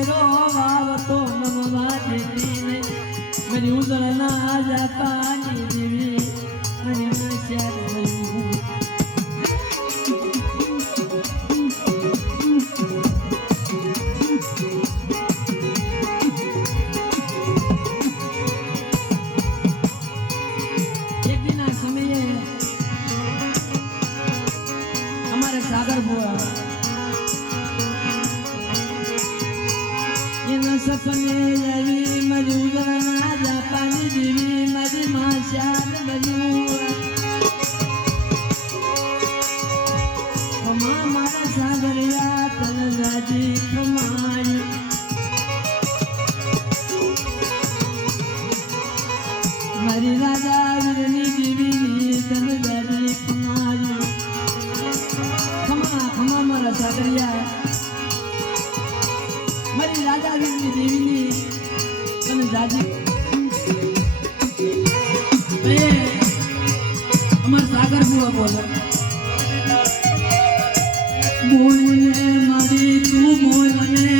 મેરો વાવતો નમવા દેવી મેરી ઉદરના જાપાની દેવી અને મસ્યાર બયું એક દિનના સમયે અમારે સાગર ભુવા સપને આવી મારી ઉદરના જાપાની દેવી મારી માશાલ બન્યું ખમા મારા સાગરિયા તન રાજી ખમાય મારી રાજા વીરની દેવીની તન રાજી ખમાય ખમા ખમા મારા સાગરિયા મારી રાજા વીરની દેવીની અને જાજી અમાર સાગર ભુવા બોલો બોલને મારી તું બોલને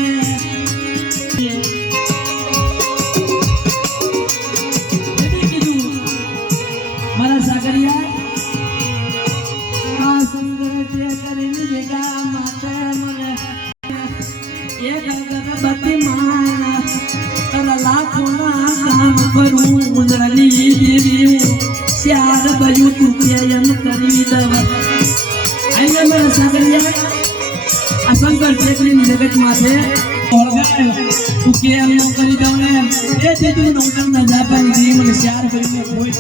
કીધું મારા સાગરિયા આ સુંદર તે કરીને જગા માતે મને એક અગરબત્તી મારા તારા લાખોના કામ કરું ઉજળની દેવી શ્યાર બયું તું કે એમ કરી દવ આઈને મારા સાગરિયા આ શંકર ટેકરીની જગતમાં છે તું કે એમ કરી દઉં ને એ દીધું નોટરના જાપાની દેવી મને શ્યાર બયું કોઈ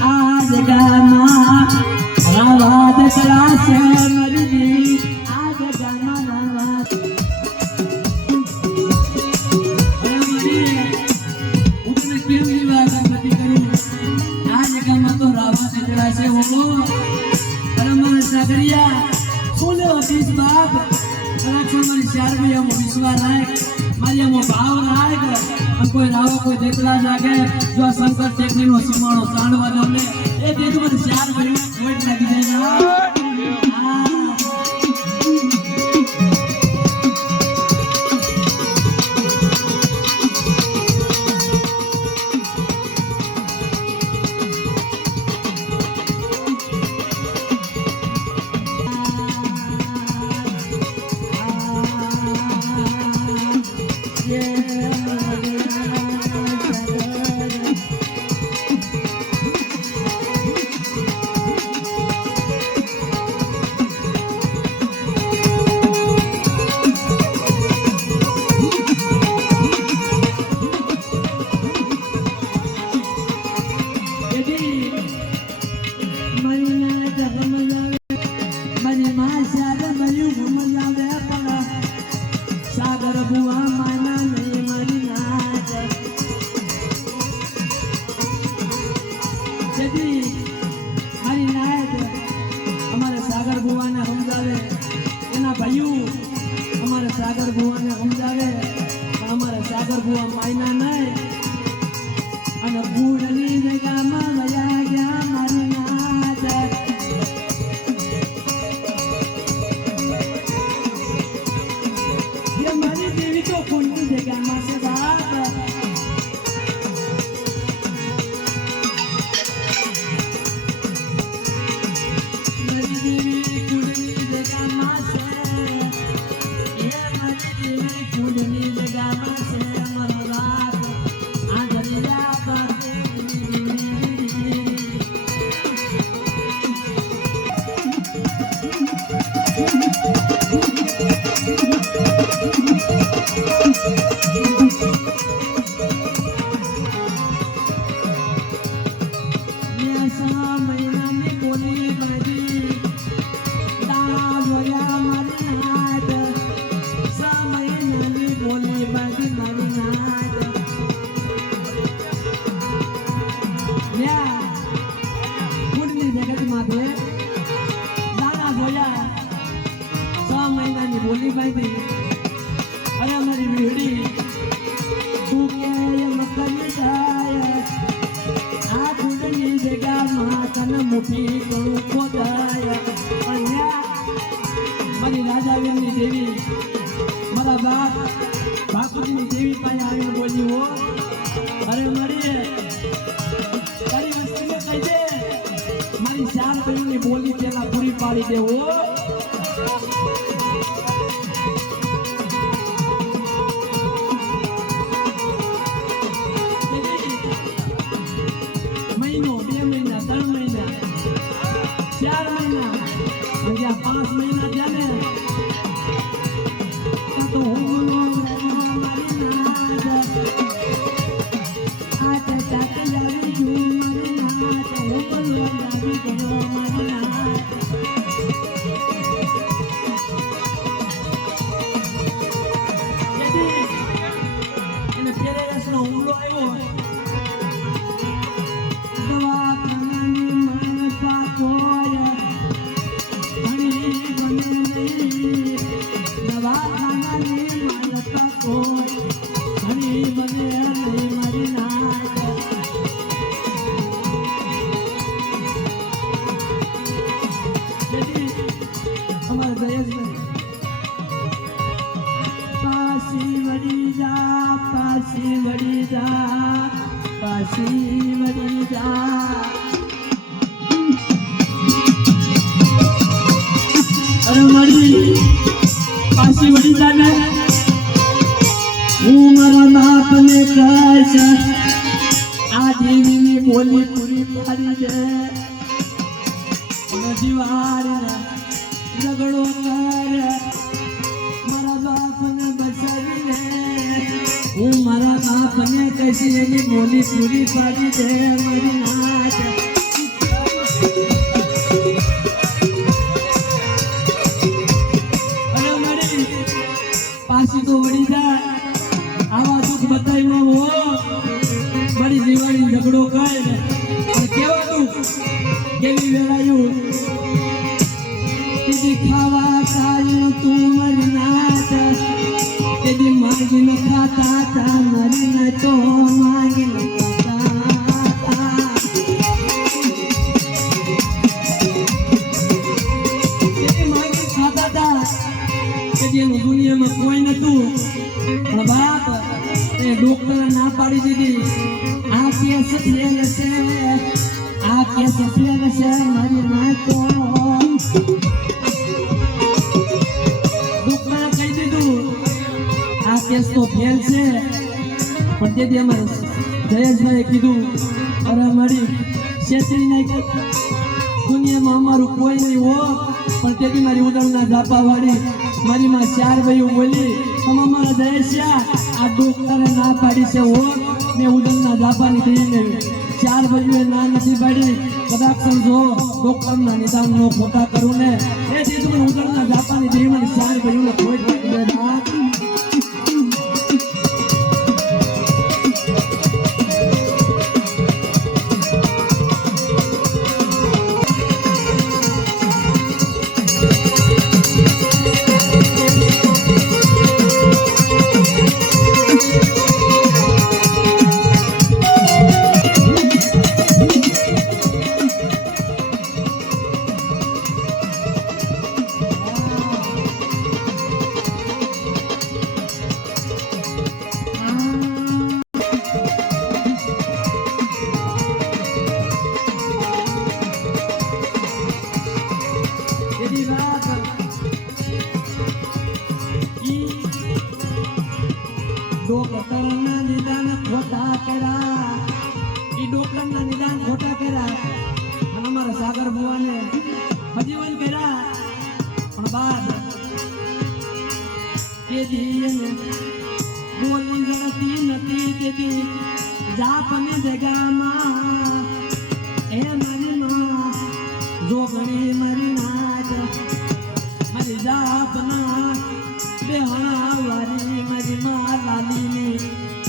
આ જગામાં રાવા દસરા છે મરી આ જગામાં રાવા ઉતને કેમ દીવા ગણપતિ કરું આ જગામાં તો રાવા દસરા છે બોલો પરમાન સાગરિયા સોલે ઓફિસ બાપ કલાક્ષણ મારી શારવી અમો વિશ્વાસ લાયક મારી અમો ભાવ લાયક કોઈ રાવો કોઈ દેખલા જાગે જો શંકર ટેકરીનો સીમાણો સાંડવા દોને એ દેખું મને ચાર ભરી કોઈ લાગી જાય સાગર ભુવાને સમજાવે અમારે સાગર ભુવા માયના નહીં અને ભૂલની જગ્યામાં વયા ગયા મારી નાથ ખોદાય અહીંયા મારી રાજાવીરની દેવી મારા બાપ બાપુજીની દેવી પાસે આવીને બોલી હો અરે મળીએ તારી વસ્તીને કહી દે મારી 4 બહેનોની બોલી તેના પૂરી પાડી દે હો મહિનો 2 મહિના 3 મહિના 4 મહિના 5 મહિના થયા ને તો હું મારી નાદ આ ચાચા લાવી જુ મારી નાદ હું બોલો લાવી ગયો મારી નાદ એને પેરેસનો હુમલો આવ્યો અરે મારી પાછી વળી જાને હું મારા બાપને કહીશ આ દેવીની બોલી પૂરી પાડી દે જીવાડીને ઝઘડો કર મારા બાપને બચાવી લે હું મારા બાપને કહીશ એની બોલી પૂરી પાડી દે મારી નાચ પાછી તો વળી જાય આવા દુઃખ બતાવ્યો હો મારી દિવાળી ઝઘડો કરે ને પણ કેવા દુઃખ કેવી વેળાયું દીદી ખાવા ખાયું તું મારી નાચ દીદી માંગી ન ખાતા તા મારી ન તો માંગી ન ખાતા દીદી માંગી ખાતા તા એની દુનિયામાં કોઈ નતું પણ બાપ એ ડોક્ટર ના પાડી દીધી આ કેસ ફેલ છે આ કેસ ફેલ છે મારી ના તો ડોક્ટરે કહી દીધું આ કેસ તો ફેલ છે પણ તેથી અમારે જયેશભાઈએ કીધું અરે મારી છેતરી નાખી દુનિયામાં અમારું કોઈ નહીં હો પણ તેથી મારી ઉદળના ઝાપા વાળી મારી માં 4 ભાઈઓ બોલી તમે અમારા જયેશિયા આ ડોક્ટરે ના પાડી છે હો મેં ઉદળના ઝાપાની દઈને 4 ભાઈઓએ ના નથી પાડી કદાચ સમજો ડોક્ટરના નિદાન નો ખોટા કરું ને એ દીધું ઉદળના ઝાપાની દઈ મને 4 ભાઈઓને ખોટ પાડી દે ડોક્ટરના નિદાન ખોટા કર્યા એ ડોક્ટરના નિદાન ખોટા કર્યા અને અમારા સાગર ભુવાને હજીવન કર્યા પણ બાદ તેથી બોલી જતી નથી તેથી જાપની જગામાં એ મારી માં જો ઘણી મારી નાચ મારી જાપના બેહણા વારી મારી માં લાલીની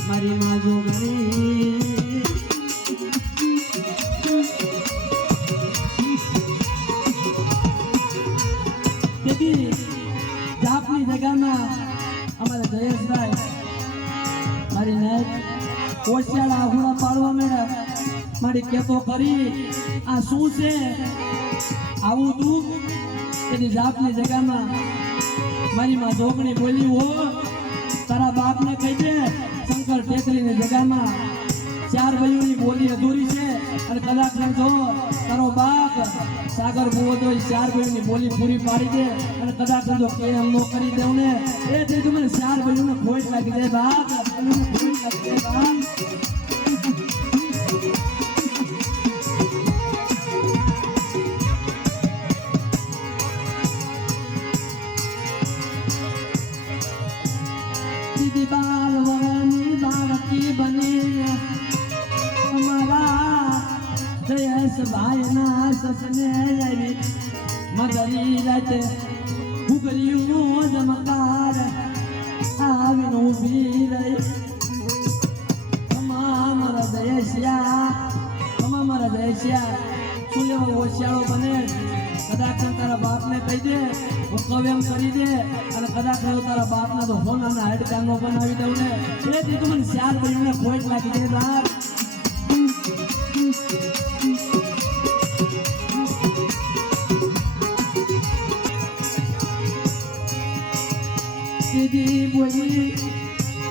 મારી માં જોગણી તેથી જાપની જગામાં અમારા જયેશભાઈ મારી નેટ કોશિયાળા આઘુડા પાડવા મળ્યા મારી કેતો કરી આ શું છે આવું દુઃખ એની જાપની જગામાં મારી માં જોગણી બોલી હો તારા બાપને કહી દે શંકર ટેકરીની જગામાં 4 ભાઈઓની બોલી અધૂરી છે અને કદાચ ન જો તારો બાપ સાગર ભૂવો તો 4 ભાઈઓની બોલી પૂરી પાડી દે અને કદાચ જો કેમ નો કરી દેવ ને એ તે તમને 4 ભાઈઓને ખોટ લાગી જાય બાપ ખોટ લાગી જાય બાપ દીદી બાલ વરની બાળકી બની અમારા જયેશ ભાઈના સસને આવી મદરી રાતે ભૂગરીયું જમકાર આવીને ઊભી રહી અમારા જયેશિયા શું લેવા હોશિયાળો બને કદાચ તારા બાપને કહી દે હું કવ એમ કરી દે અને કદાચ તારા બાપના તો હોનાના હાડકા નો બનાવી દઉં ને એ દીધું મને 4 ભાઈઓને ખોટ લાગી દે બાપ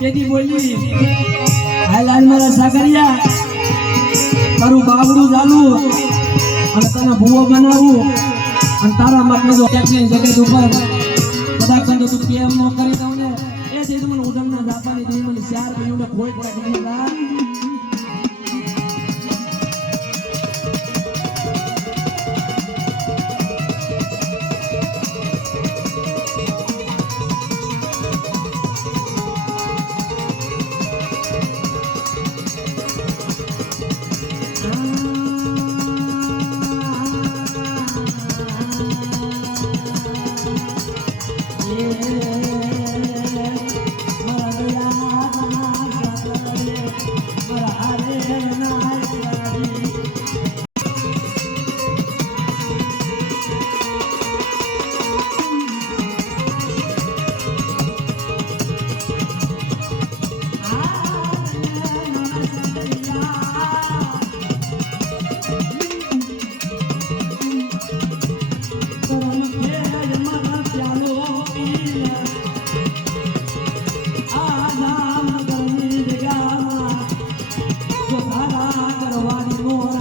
દીદી બોલી હાલ મારા સાગરિયા તારું બાવડું ચાલુ અને તને ભૂવો બનાવું અને તારા માટે જો ટેકની જગ્યા ઉપર કદાચ તું કેમ ન કરી દઉં ને એ જે મને ઉડમના જાપાની દી મને 4 ભાઈઓને ખોટ લાગી દે બાપ કરવાની